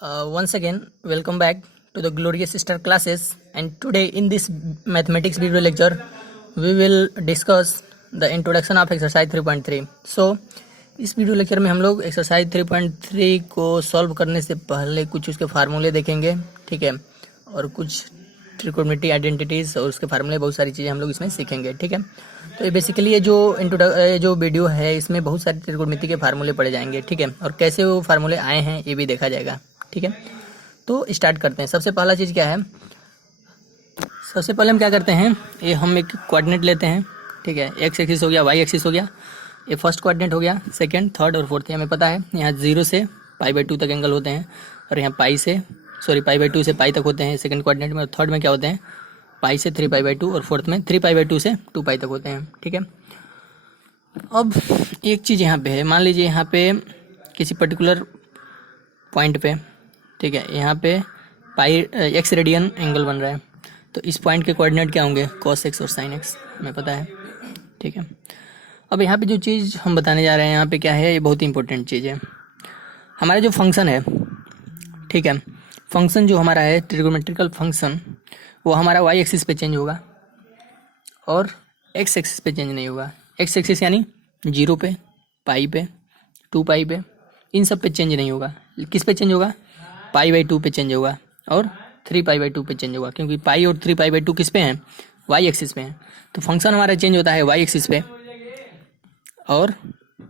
Once again, welcome back to the Glorious Sister classes. And today, in this mathematics video lecture, we will discuss the introduction of exercise 3.3. So, इस video lecture में हम लोग exercise 3.3 को solve करने से पहले कुछ उसके फार्मूले देखेंगे, ठीक है, और कुछ ट्रिकोनोमेट्री आइडेंटिटीज़ और उसके फार्मूले, बहुत सारी चीज़ें हम लोग इसमें सीखेंगे, ठीक है। तो ये बेसिकली ये जो वीडियो है इसमें बहुत सारे ट्रिकोनोमेट्री के फार्मूले पढ़े जाएंगे, ठीक है, और कैसे वो फार्मूले आए हैं ये भी देखा जाएगा, ठीक है। तो स्टार्ट करते हैं। सबसे पहला चीज़ क्या है, सबसे पहले हम क्या करते हैं, ये हम एक कोऑर्डिनेट लेते हैं, ठीक है, एक्स एक्सिस हो गया, वाई एक्सिस हो गया, ये फर्स्ट कोऑर्डिनेट हो गया, सेकंड, थर्ड और फोर्थ। हमें पता है यहाँ 0 से π/2 तक एंगल होते हैं, और यहाँ π/2 से पाई तक होते हैं सेकंड कोऑर्डिनेट में, और थर्ड में क्या होते हैं पाई से 3π/2, और फोर्थ में 3π/2 से 2π तक होते हैं, ठीक है। अब एक चीज़ यहाँ पे है, मान लीजिए यहाँ पे किसी पर्टिकुलर पॉइंट पे, ठीक है, यहाँ पे x रेडियन एंगल बन रहा है, तो इस पॉइंट के कोऑर्डिनेट क्या होंगे, cos x और sin x, हमें पता है, ठीक है। अब यहाँ पे जो चीज़ हम बताने जा रहे हैं यहाँ पे क्या है, ये बहुत ही इंपॉर्टेंट चीज़ है। हमारा जो फंक्शन है, ठीक है, फंक्शन जो हमारा है ट्रिगोनोमेट्रिकल फंक्शन, वो हमारा y एक्सिस पे चेंज होगा और x एक्सिस पे चेंज नहीं होगा। x एक्सिस यानी 0 पे, पाई पे, 2π पे, इन सब पे चेंज नहीं होगा। किस पे चेंज होगा, π/2 पे चेंज होगा और 3π/2 पे चेंज होगा, क्योंकि पाई और 3π/2 किस पे हैं, y एक्सिस पे हैं। तो फंक्शन हमारा चेंज होता है y एक्सिस पे, और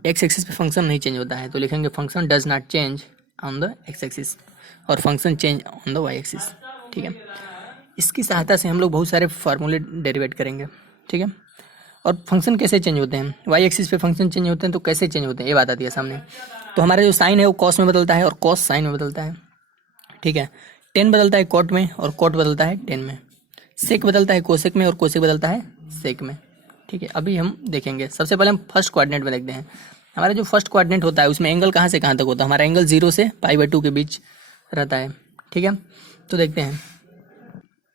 x एक्सिस पे फंक्शन नहीं चेंज होता है। तो लिखेंगे function does not change on the x axis और function change on the y axis, ठीक है। इसकी सहायता से हम लोग बहुत सारे फार्मूले डेरिवेट करेंगे, ठीक है। और फंक्शन कैसे चेंज होते हैं, y एक्सिस पे फंक्शन चेंज होते हैं, तो कैसे चेंज होते हैं ये बात आती है सामने। तो हमारा जो साइन है वो कॉस में बदलता है और कॉस साइन में बदलता है, ठीक है। टेन बदलता है कॉट में और कॉट बदलता है टेन में। सेक बदलता है कोसेक में और कोसेक बदलता है सेक में, ठीक है। अभी हम देखेंगे, सबसे पहले हम फर्स्ट कोऑर्डिनेट में देखते हैं। हमारा जो फर्स्ट कोऑर्डिनेट होता है उसमें एंगल कहाँ से कहाँ तक होता है, हमारा एंगल 0 से π/2 के बीच रहता है, ठीक है। तो देखते हैं,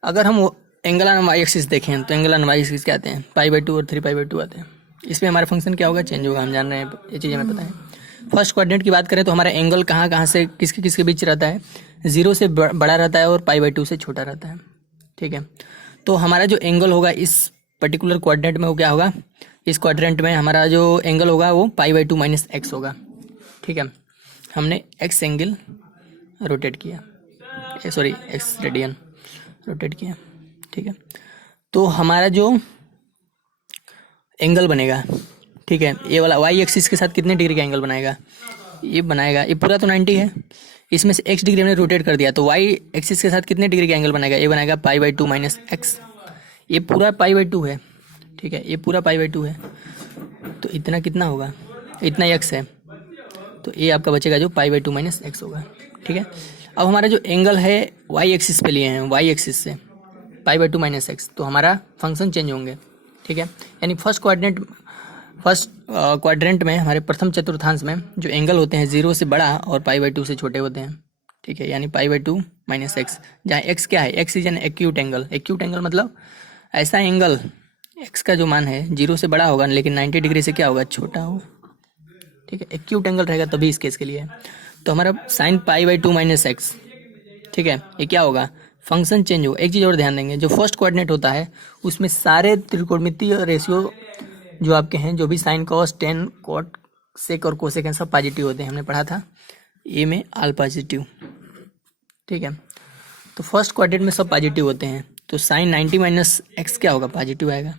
अगर हम एंगल ऑन वाई एक्सिस देखें तो एंगल ऑन वाई एक्सिस क्या आते हैं, π/2 और 3π/2 आते हैं। इसमें हमारा फंक्शन क्या होगा, चेंज होगा, हम जान रहे हैं, ये चीज़ हमें पता है। फर्स्ट कोऑर्डिनेट की बात करें तो हमारा एंगल कहाँ कहाँ से किसके किसके बीच रहता है, 0 से बड़ा रहता है और π/2 से छोटा रहता है, ठीक है। तो हमारा जो एंगल होगा इस पर्टिकुलर कोऑर्डिनेट में वो क्या होगा, इस क्वाड्रेंट में हमारा जो एंगल होगा वो π/2 - x होगा, ठीक है। हमने x एंगल रोटेट किया, x रेडियन रोटेट किया, ठीक है। तो हमारा जो एंगल बनेगा, ठीक है, ये वाला y एक्सिस के साथ कितने डिग्री का एंगल बनाएगा, ये बनाएगा, ये पूरा तो 90 है, इसमें से x डिग्री हमने रोटेट कर दिया, तो y एक्सिस के साथ कितने डिग्री का एंगल बनाएगा, ये बनाएगा π/2 - x। ये पूरा π/2 है, ठीक है, ये पूरा π/2 है, तो इतना कितना होगा, इतना x है, तो ये आपका बचेगा जो π/2 - x होगा, ठीक है। अब हमारा जो एंगल है y एक्सिस पे लिए हैं, y एक्सिस से π/2 - x, तो हमारा फंक्शन चेंज होंगे, ठीक है। यानी फर्स्ट क्वाड्रेंट में हमारे प्रथम चतुर्थांश में जो एंगल होते हैं 0 से बड़ा और π/2 से छोटे होते हैं, ठीक है, यानी π/2 - x, जहाँ x क्या है, x is an acute angle. Acute angle मतलब ऐसा एंगल x का जो मान है 0 से बड़ा होगा लेकिन 90 डिग्री से क्या होगा, छोटा होगा, ठीक है। एक्यूट एंगल रहेगा तभी इस केस के लिए। तो हमारा साइन π/2 - x, ठीक है, ये क्या होगा, फंक्शन चेंज होगा। एक चीज़ और ध्यान देंगे, जो फर्स्ट कोऑर्डिनेट होता है उसमें सारे त्रिकोणमितीय रेशियो जो आपके हैं, जो भी sine cos tan cot sec और कोसेक हैं, सब पॉजिटिव होते हैं, हमने पढ़ा था ए में, ऑल पॉजिटिव, ठीक है। तो फर्स्ट क्वाड्रेंट में सब पॉजिटिव होते हैं, तो साइन 90 - x क्या होगा, पॉजिटिव आएगा।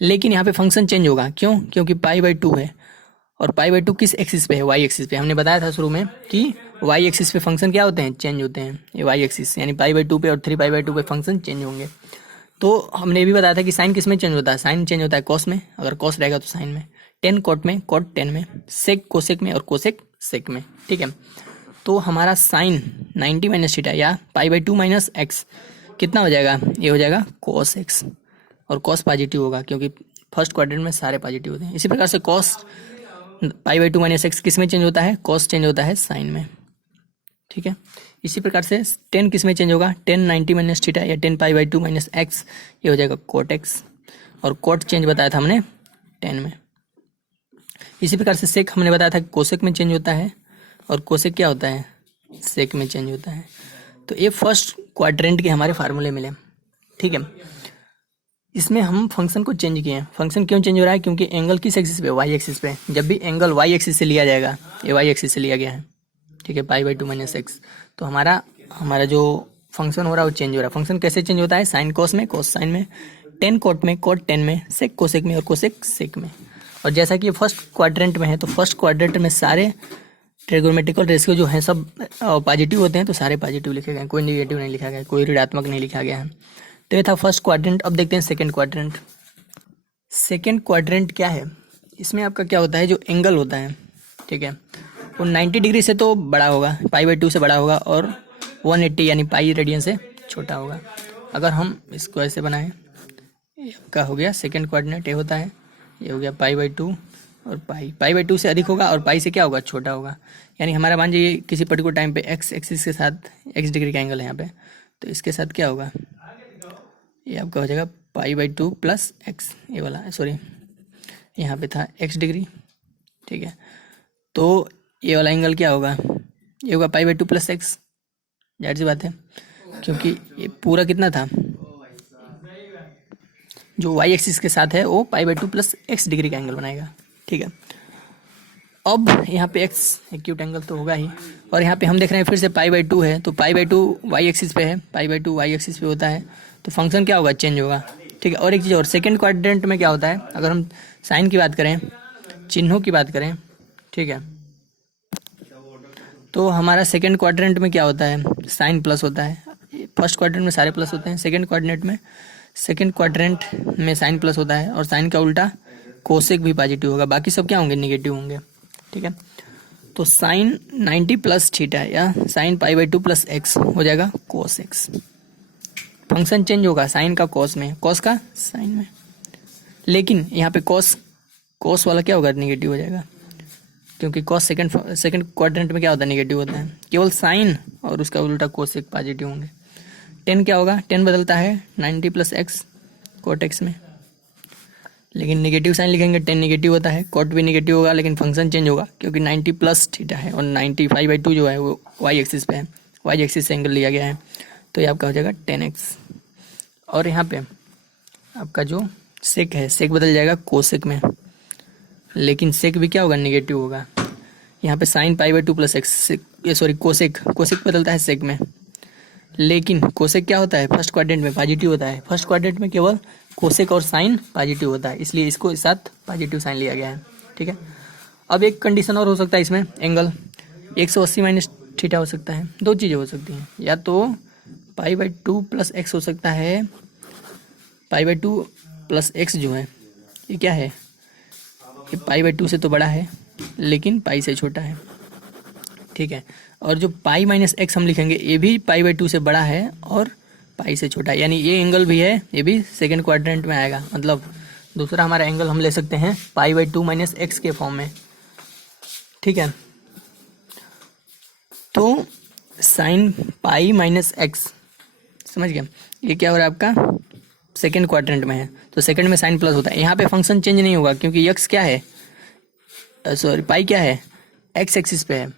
लेकिन यहाँ पे फंक्शन चेंज होगा, क्यों, क्योंकि π/2 है, और π/2 किस एक्सिस पे है, y एक्सिस पे। हमने बताया था शुरू में कि y एक्सिस पे फंक्शन क्या होते हैं, चेंज होते हैं, ये y एक्सिस यानी π/2 पे और 3π/2 पे फंक्शन चेंज होंगे। तो हमने ये भी बताया था कि साइन किस में चेंज होता है, साइन चेंज होता है कॉस में, अगर कॉस रहेगा तो साइन में, टेन कॉट में, कॉट टेन में, सेक कोसेक में और कोसेक सेक में, ठीक है। तो हमारा साइन 90 - थीटा या π/2 - x कितना हो जाएगा, ये हो जाएगा cos x, और cos पॉजिटिव होगा क्योंकि फर्स्ट क्वाड्रेंट में सारे पॉजिटिव होते हैं। इसी प्रकार से cos π/2 - x किस में चेंज होता है, cos चेंज होता है साइन में, ठीक है। इसी प्रकार से 10 किस में चेंज होगा, 10 90 - थीटा या 10 π/2 - x, ये हो जाएगा cot x, और cot चेंज बताया था हमने 10 में। इसी प्रकार से सेक हमने बताया था कोसेक में चेंज होता है, और कोसेक क्या होता है, सेक में चेंज होता है। तो ये फर्स्ट क्वाड्रेंट के हमारे फार्मूले मिले, ठीक है। इसमें हम फंक्शन को चेंज किए हैं। फंक्शन क्यों चेंज हो रहा है? क्योंकि एंगल किस एक्सिस पे? वाई एक्सिस पे। जब भी एंगल वाई एक्सिस से लिया जाएगा, ये वाई एक्सिस से लिया गया है, ठीक है, पाई बाई 2 माइनस एक्स, तो हमारा जो फंक्शन हो रहा है वो चेंज हो रहा है। फंक्शन कैसे चेंज होता है? साइन कोस में, कोस साइन में, टेन कोट में, कोट टेन में, सेक कोसेक में और कोसेक सेक में। और जैसा कि ये फर्स्ट क्वाड्रेंट में है, तो फर्स्ट क्वाड्रेंट में सारे ट्रिगोनोमेट्रिकल रेशियो जो हैं सब पॉजिटिव होते हैं, तो सारे पॉजिटिव लिखे गए हैं, कोई निगेटिव नहीं लिखा गया है, कोई ऋणात्मक नहीं लिखा गया है। तो ये था फर्स्ट क्वाड्रेंट। अब देखते हैं सेकंड क्वाड्रेंट। सेकंड क्वाड्रेंट क्या है? इसमें आपका क्या होता है, जो एंगल होता है, ठीक है, वो 90 डिग्री से तो बड़ा होगा, पाई बाई 2 से बड़ा होगा, और 180 यानी पाई रेडियन से छोटा होगा। अगर हम इसको ऐसे बनाएं, ये आपका हो गया सेकंड क्वाड्रेंट, ये होता है, ये हो गया पाई बाई 2, और पाई बाई 2 से अधिक होगा और पाई से क्या होगा? छोटा होगा। यानी हमारा मान लीजिए किसी पर्टिकुलर टाइम पे एक्स एक्सिस के साथ एक्स डिग्री का एंगल है यहाँ पे, तो इसके साथ क्या होगा? ये आपका हो जाएगा पाई बाई 2 प्लस एक्स, ये वाला, सॉरी यहाँ पे था एक्स डिग्री, ठीक है। तो ये वाला एंगल क्या होगा? ये होगा पाई बाई 2 प्लस एक्स, जाहिर सी बात है, क्योंकि ये पूरा कितना था, जो वाई एक्सिस के साथ है वो pi by 2 plus x degree का एंगल बनाएगा, ठीक है। अब यहाँ पे एक्स एक्यूट एंगल तो होगा ही, और यहाँ पे हम देख रहे हैं फिर से पाई बाई 2 है, तो पाई बाई 2 वाई एक्सिस पे है, पाई बाई 2 वाई एक्सिस पे होता है, तो फंक्शन क्या होगा? चेंज होगा, ठीक है। और एक चीज़ और, सेकंड क्वाड्रेंट में क्या होता है? अगर हम साइन की बात करें, चिन्हों की बात करें, ठीक है, तो हमारा सेकंड क्वाड्रेंट में क्या होता है? साइन प्लस होता है। फर्स्ट क्वाड्रेंट में सारे प्लस होते हैं, सेकंड क्वाड्रेंट में साइन प्लस होता है, और साइन का उल्टा कोसेक भी पॉजिटिव होगा, बाकी सब क्या होंगे? निगेटिव होंगे, ठीक है। तो साइन 90 प्लस थीटा या sine pi by 2 plus x हो जाएगा कोस एक्स। फंक्शन चेंज होगा साइन का कॉस में, कॉस का साइन में, लेकिन यहाँ पे कॉस वाला क्या होगा? निगेटिव हो जाएगा, क्योंकि कॉस सेकंड क्वाड्रेंट में क्या होता है? निगेटिव होता है। केवल साइन और उसका उल्टा कोसेक पॉजिटिव होंगे। टेन क्या होगा? टेन बदलता है 90 प्लस एक्स कोट एक्स में, लेकिन निगेटिव साइन लिखेंगे, टेन निगेटिव होता है, कोट भी निगेटिव होगा, लेकिन फंक्शन चेंज होगा क्योंकि 90 प्लस थीटा है, और 95 बाई 2 जो है वो वाई एक्सिस पे है, वाई एक्सिस से एंगल लिया गया है, तो ये आपका हो जाएगा 10x। और यहाँ पे आपका जो सेक है, सेक बदल जाएगा कोसेक में, लेकिन सेक भी क्या होगा? निगेटिव होगा। यहाँ पे sine pi by 2 plus x, sorry cosec बदलता है सेक में, लेकिन कोसेक क्या होता है? फर्स्ट क्वाड्रेंट में पॉजिटिव होता है। फर्स्ट क्वाड्रेंट में केवल कोसेक और साइन पॉजिटिव होता है, इसलिए इसको इस साथ पॉजिटिव साइन लिया गया है, ठीक है। अब एक कंडीशन और हो सकता है इसमें, एंगल 180 माइनस थीटा हो सकता है। दो चीज़ें हो सकती हैं, या तो पाई बाई 2 प्लस एक्स हो सकता है, पाई बाई 2 प्लस एक्स जो है ये क्या है? ये पाई बाई 2 से तो बड़ा है, लेकिन पाई से छोटा है, ठीक है। और जो पाई माइनस एक्स हम लिखेंगे, ये भी पाई बाई 2 से बड़ा है और पाई से छोटा है, यानी ये एंगल भी है, ये भी सेकंड क्वाड्रेंट में आएगा। मतलब दूसरा हमारा एंगल हम ले सकते हैं पाई बाई 2 माइनस एक्स के फॉर्म में, ठीक है। तो साइन पाई माइनस एक्स, समझ गया, ये क्या हो रहा है आपका? सेकंड क्वाड्रेंट में है, तो सेकंड में साइन प्लस होता है। यहाँ पे फंक्शन चेंज नहीं होगा क्योंकि एक्स क्या है, सॉरी पाई क्या है? एक्स एक्सिस पे है,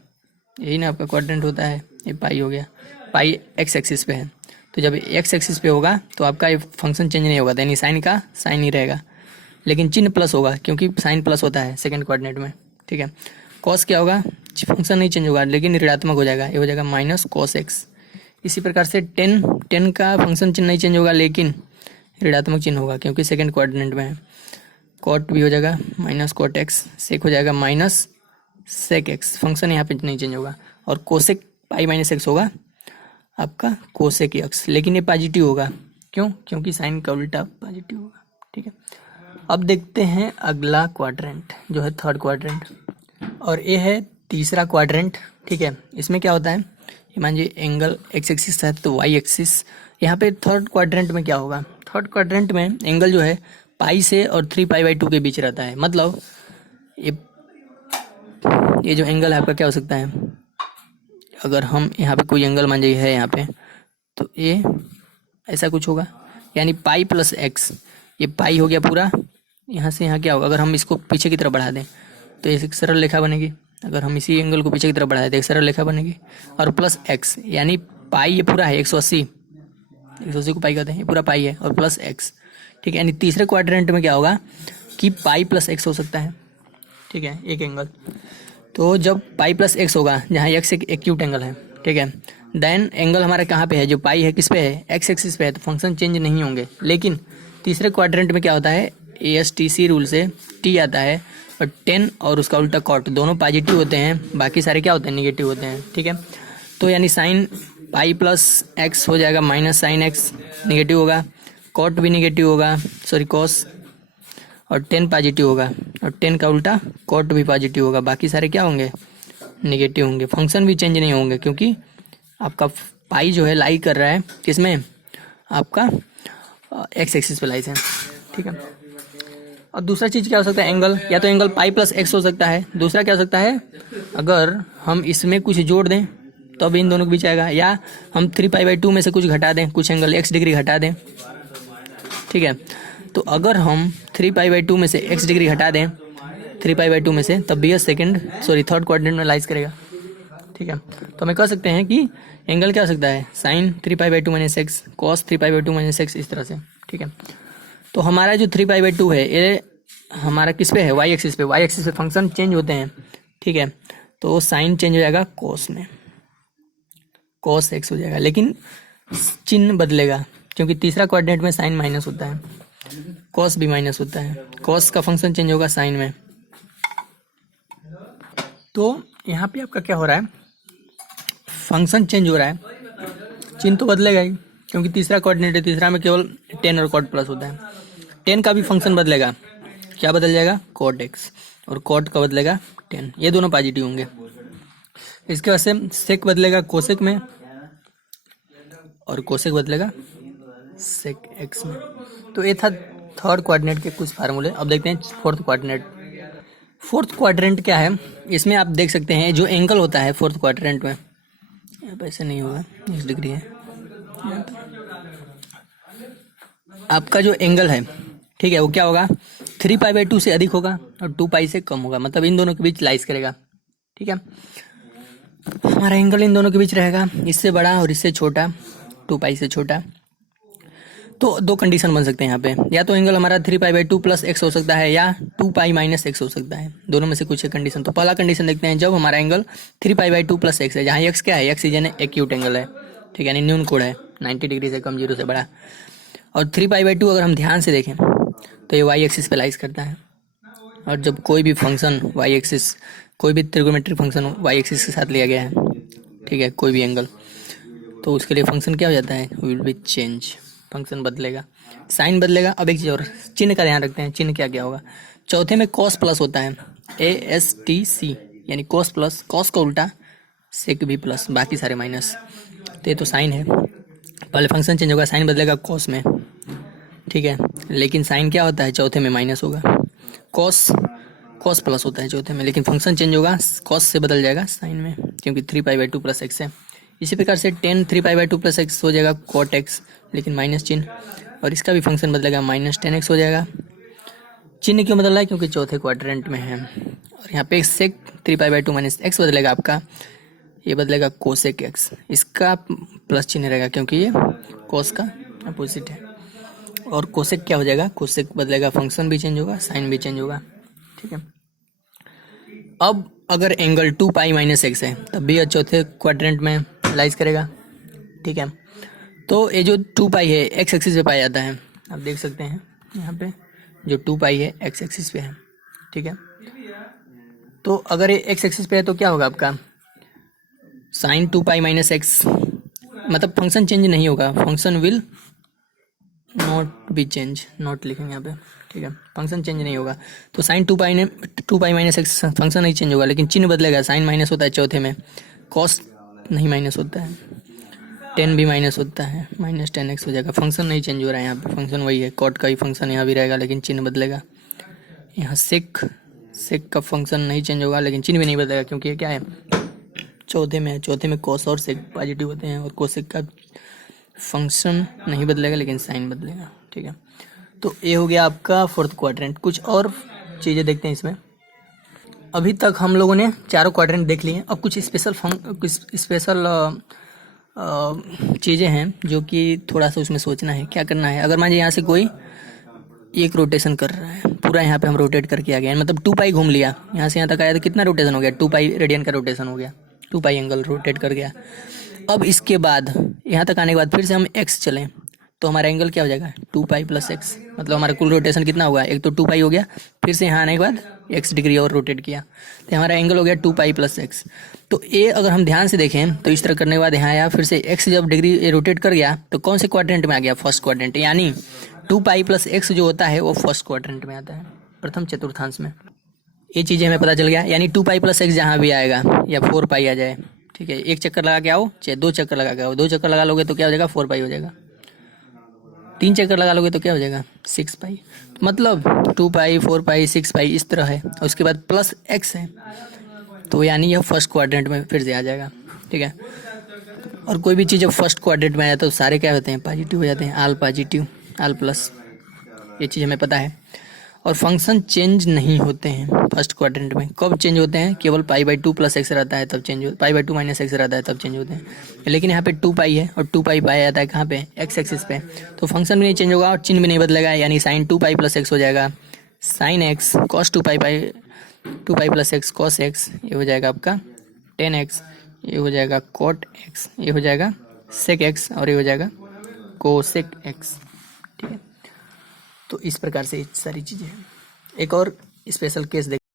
यही ना आपका क्वाड्रेंट होता है, ये पाई हो गया, पाई एक्स एक्सिस पे है। तो जब एक्स एक्सिस पे होगा तो आपका ये फंक्शन चेंज नहीं होगा, यानी साइन का साइन ही रहेगा, लेकिन चिन्ह प्लस होगा क्योंकि साइन प्लस होता है सेकंड क्वाड्रेंट में, ठीक है। कॉस क्या होगा? फंक्शन नहीं चेंज होगा, लेकिन ऋणात्मक हो जाएगा, ये हो जाएगा माइनस कॉस एक्स। इसी प्रकार से टेन का फंक्शन चिन्ह नहीं चेंज होगा, लेकिन ऋणात्मक चिन्ह होगा क्योंकि सेकंड क्वाड्रेंट में है। कॉट भी हो जाएगा माइनस कॉट एक्स, सेक हो जाएगा माइनस सेक एक्स, फंक्शन यहाँ पे नहीं चेंज होगा। और कोसेक पाई माइनस एक्स होगा आपका कोसेक एक्स, लेकिन ये पॉजिटिव होगा, क्यों? क्योंकि साइन का उल्टा पॉजिटिव होगा, ठीक है। अब देखते हैं अगला क्वाड्रेंट जो है थर्ड क्वाड्रेंट, और ये है तीसरा क्वाड्रेंट, ठीक है। इसमें क्या होता है, ये मान लीजिए एंगल एक्स एक्सिस है तो वाई एक्सिस, यहाँ पे थर्ड क्वाड्रेंट में क्या होगा? थर्ड क्वाड्रेंट में एंगल जो है पाई से और 3 पाई बाई 2 के बीच रहता है। मतलब ये जो एंगल है आपका क्या हो सकता है? अगर हम यहाँ पे कोई एंगल मान लीजिए है यहाँ पे, तो ये ऐसा कुछ होगा, यानी पाई प्लस एक्स, ये पाई हो गया पूरा, यहाँ से यहाँ क्या होगा? अगर हम इसको पीछे की तरफ बढ़ा दें तो ये एक सरल रेखा बनेगी, अगर हम इसी एंगल को पीछे की तरफ बढ़ाए तो एक सरल रेखा बनेगी, और प्लस एक्स यानी पाई ये पूरा है 180, 180 को पाई कहते हैं, ये पूरा पाई है और प्लस एक्स, ठीक है। यानी तीसरे क्वाड्रेंट में क्या होगा कि पाई प्लस एक्स हो सकता है, ठीक है, एक एंगल। तो जब पाई प्लस एक्स होगा, जहाँ एक्स एक एक्यूट एंगल है, ठीक है, देन एंगल हमारा कहाँ पे है, जो पाई है किस पे है, एक्स एक्सिस पे है, तो फंक्शन चेंज नहीं होंगे। लेकिन तीसरे क्वाड्रेंट में क्या होता है, ASTC रूल से टी आता है और 10 और उसका उल्टा कॉट दोनों पॉजिटिव होते हैं, बाकी सारे क्या होते हैं, निगेटिव होते हैं, ठीक है। तो यानी साइन पाई प्लस एक्स हो जाएगा माइनस साइन एक्स, निगेटिव होगा, कॉट भी निगेटिव होगा, सॉरी कॉस, और 10 पॉजिटिव होगा, और 10 का उल्टा कॉट भी पॉजिटिव होगा, बाकी सारे क्या होंगे, निगेटिव होंगे। फंक्शन भी चेंज नहीं होंगे क्योंकि आपका पाई जो है लाई कर रहा है किसमें, आपका एक्स एक्सिस पे लाई है, ठीक है। और दूसरा चीज़ क्या हो सकता है, एंगल, या तो एंगल पाई प्लस एक्स हो सकता है, दूसरा क्या हो सकता है, अगर हम इसमें कुछ जोड़ दें तो अब इन दोनों के बीच आएगा, या हम 3π/2 में से कुछ घटा दें, कुछ एंगल x डिग्री घटा दें, ठीक है। तो अगर हम 3π/2 में से x डिग्री हटा दें 3π/2 में से, तब भी यह थर्ड क्वाड्रेंट में लाइज करेगा, ठीक है। तो हमें कह सकते हैं कि एंगल क्या हो सकता है, sine 3π/2 minus X, cos 3π/2 minus X, इस तरह से, ठीक है। तो हमारा जो 3π/2 है ये हमारा किस पे है, वाई एक्सिस पे, वाई एक्सिस पे फंक्शन चेंज होते हैं, ठीक है। तो साइन चेंज हो जाएगा कॉस में, कॉस एक्स हो जाएगा, लेकिन चिन्ह बदलेगा क्योंकि तीसरा क्वाड्रेंट में साइन माइनस होता है, कॉस भी माइनस होता है, कॉस का फंक्शन चेंज होगा साइन में। तो यहाँ पे आपका क्या हो रहा है, फंक्शन चेंज हो रहा है, चिन्ह तो बदलेगा ही क्योंकि तीसरा कोऑर्डिनेट है, तीसरा में केवल 10 और कॉट प्लस होता है। 10 का भी फंक्शन बदलेगा, क्या बदल जाएगा, कॉट एक्स, और कॉट का बदलेगा 10, ये दोनों पॉजिटिव होंगे। इसके वजह से सेक बदलेगा कोसेक में, और कोसेक बदलेगा सेक एक्स में। तो ये था थर्ड क्वाड्रेंट के कुछ फार्मूले। अब देखते हैं फोर्थ क्वाड्रेंट। फोर्थ क्वाड्रेंट क्या है, इसमें आप देख सकते हैं जो एंगल होता है फोर्थ क्वाड्रेंट में, यहाँ पे ऐसे नहीं होगा, 1 डिग्री है, आपका जो एंगल है, ठीक है, वो क्या होगा, 3π/2 से अधिक होगा और 2π से कम होगा, मतलब इन दोनों के बीच लाइज करेगा, ठीक है। हमारा एंगल इन दोनों के बीच रहेगा, इससे बड़ा और इससे छोटा, 2π से छोटा। तो दो कंडीशन बन सकते हैं यहाँ पे, या तो एंगल हमारा 3π/2 प्लस एक्स हो सकता है या 2π माइनस एक्स हो सकता है, दोनों में से कुछ एक कंडीशन। तो पहला कंडीशन देखते हैं, जब हमारा एंगल 3π/2 प्लस एक्स है, जहाँ एक्स क्या है, एक्स इजन एक्यूट एंगल है, ठीक है, यानी न्यून कोण है, 90 डिग्री से कम, 0 से बड़ा। और 3π/2 अगर हम ध्यान से देखें तो ये वाई एक्सिस पे लाइज करता है, और जब कोई भी फंक्शन वाई एक्सिस, कोई भी त्रिगोनोमेट्रिक फंक्शन वाई एक्सिस के साथ लिया गया है, ठीक है, कोई भी एंगल, तो उसके लिए फंक्शन क्या हो जाता है, विल बी चेंज, फंक्शन बदलेगा, साइन बदलेगा। अब एक चीज़ और, चिन्ह का ध्यान रखते हैं, चिन्ह क्या क्या होगा। चौथे में कॉस प्लस होता है, ASTC, यानी कॉस प्लस, कॉस का उल्टा सेक भी प्लस, बाकी सारे माइनस। तो ये तो साइन है, पहले फंक्शन चेंज होगा, साइन बदलेगा कॉस में, ठीक है, लेकिन साइन क्या होता है, चौथे में माइनस होगा। कॉस प्लस होता है चौथे में, लेकिन फंक्शन चेंज होगा, कॉस से बदल जाएगा साइन में, क्योंकि 3π/2 प्लस एक्स है। इसी प्रकार से 10 3π/2 प्लस एक्स हो जाएगा कॉट एक्स, लेकिन माइनस चिन्ह, और इसका भी फंक्शन बदलेगा, माइनस 10x हो जाएगा। चिन्ह क्यों बदल रहा है, क्योंकि चौथे क्वाड्रेंट में है। और यहाँ पे सेक 3π/2 माइनस एक्स बदलेगा आपका, ये बदलेगा कोसेक एक्स, इसका प्लस चिन्ह रहेगा क्योंकि ये कोस का अपोजिट है। और कोसेक क्या हो जाएगा, कोसेक बदलेगा, फंक्शन भी चेंज होगा, साइन भी चेंज होगा, ठीक है। अब अगर एंगल 2π माइनस एक्स है, तब भी चौथे क्वाड्रेंट में लाइज करेगा, ठीक है। तो ये जो 2π है एक्स एक्सिस पे पाया जाता है, आप देख सकते हैं यहाँ पे जो 2π है एक्स एक्सिस पे है, ठीक है। तो अगर ये एक्स एक्सिस पे है तो क्या होगा आपका, साइन 2π माइनस एक्स, मतलब फंक्शन चेंज नहीं होगा, function will not be change, not लिखेंगे यहाँ पे, ठीक है, फंक्शन चेंज नहीं होगा। तो साइन 2π माइनस एक्स फंक्शन नहीं चेंज होगा, लेकिन चिन्ह बदलेगा, साइन माइनस होता है चौथे में, कॉस नहीं माइनस होता है, 10 भी माइनस होता है, माइनस 10x हो जाएगा, फंक्शन नहीं चेंज हो रहा है यहाँ पे, फंक्शन वही है, कॉट का ही फंक्शन यहाँ भी रहेगा, लेकिन चिन्ह बदलेगा। यहाँ सेक का फंक्शन नहीं चेंज होगा, लेकिन चिन्ह भी नहीं बदलेगा, क्योंकि ये क्या है, चौथे में है, चौथे में कॉस और सेक पॉजिटिव होते हैं, और कोसेक का फंक्शन नहीं बदलेगा, लेकिन साइन बदलेगा, ठीक है। तो ये हो गया आपका फोर्थ क्वाड्रेंट। कुछ और चीज़ें देखते हैं इसमें। अभी तक हम लोगों ने चारों क्वाड्रेंट देख लिए। अब कुछ स्पेशल चीज़ें हैं जो कि थोड़ा सा उसमें सोचना है। क्या करना है, अगर मान लीजिए यहाँ से कोई एक रोटेशन कर रहा है, पूरा यहाँ पे हम रोटेट करके आ गए, मतलब 2 पाई घूम लिया, यहाँ से यहाँ तक आया तो कितना रोटेशन हो गया, 2 पाई रेडियन का रोटेशन हो गया, 2 पाई एंगल रोटेट कर गया। अब इसके बाद यहाँ तक आने के बाद फिर से हम एक्स चलें तो हमारा एंगल क्या हो जाएगा, 2 पाई प्लस एक्स, मतलब हमारा कुल रोटेशन कितना होगा, एक तो 2 पाई हो गया, फिर से यहाँ आने के बाद एक्स डिग्री और रोटेट किया तो हमारा एंगल हो गया 2 पाई प्लस एक्स। तो ए अगर हम ध्यान से देखें तो इस तरह करने के बाद यहाँ आया, फिर से एक्स जब डिग्री रोटेट कर गया तो कौन से क्वाड्रेंट में आ गया, फर्स्ट क्वाड्रेंट, यानी 2 पाई प्लस एक्स जो होता है वो फर्स्ट क्वाड्रेंट में आता है, प्रथम चतुर्थांश में। ये चीज़ें हमें पता चल गया, यानी 2 पाई प्लस एक्स जहाँ भी आएगा या 4 पाई आ जाए, ठीक है, एक चक्कर लगा के आओ चाहे 2 चक्कर लगा के आओ, 2 चक्कर लगा लोगे तो क्या हो जाएगा, 4 पाई हो जाएगा, 3 चक्कर लगा लोगे तो क्या हो जाएगा, 6 पाई। मतलब 2 पाई 4 पाई 6 पाई इस तरह है, और उसके बाद प्लस एक्स है तो यानी यह फर्स्ट क्वाड्रेंट में फिर से आ जाएगा, ठीक है। और कोई भी चीज़ जब फर्स्ट क्वाड्रेंट में आया तो सारे क्या होते हैं, पॉजिटिव हो जाते हैं, आल पॉजिटिव आल प्लस, ये चीज़ हमें पता है। और फंक्शन चेंज नहीं होते हैं फर्स्ट क्वाड्रेंट में, कब चेंज होते हैं, केवल π/2 प्लस एक्स रहता है तब चेंज होता है, π/2 माइनस एक्स रहता है तब चेंज होते हैं। लेकिन यहाँ पे 2 पाई है और 2 पाई पाया जाता है कहाँ पे, एक्स एक्सिस पे, तो फंक्शन भी नहीं चेंज होगा और चिन्ह भी नहीं बदलेगा, यानी साइन 2 पाई प्लस एक्स हो जाएगा sine x, cos 2 pi plus x cos x, ये हो जाएगा आपका टेन एक्स, ये हो जाएगा कॉट एक्स, ये हो जाएगा सेक एक्स, और ये हो जाएगा कोसेक एक्स, ठीक है। तो इस प्रकार से सारी चीज़ें हैं। एक और स्पेशल केस देख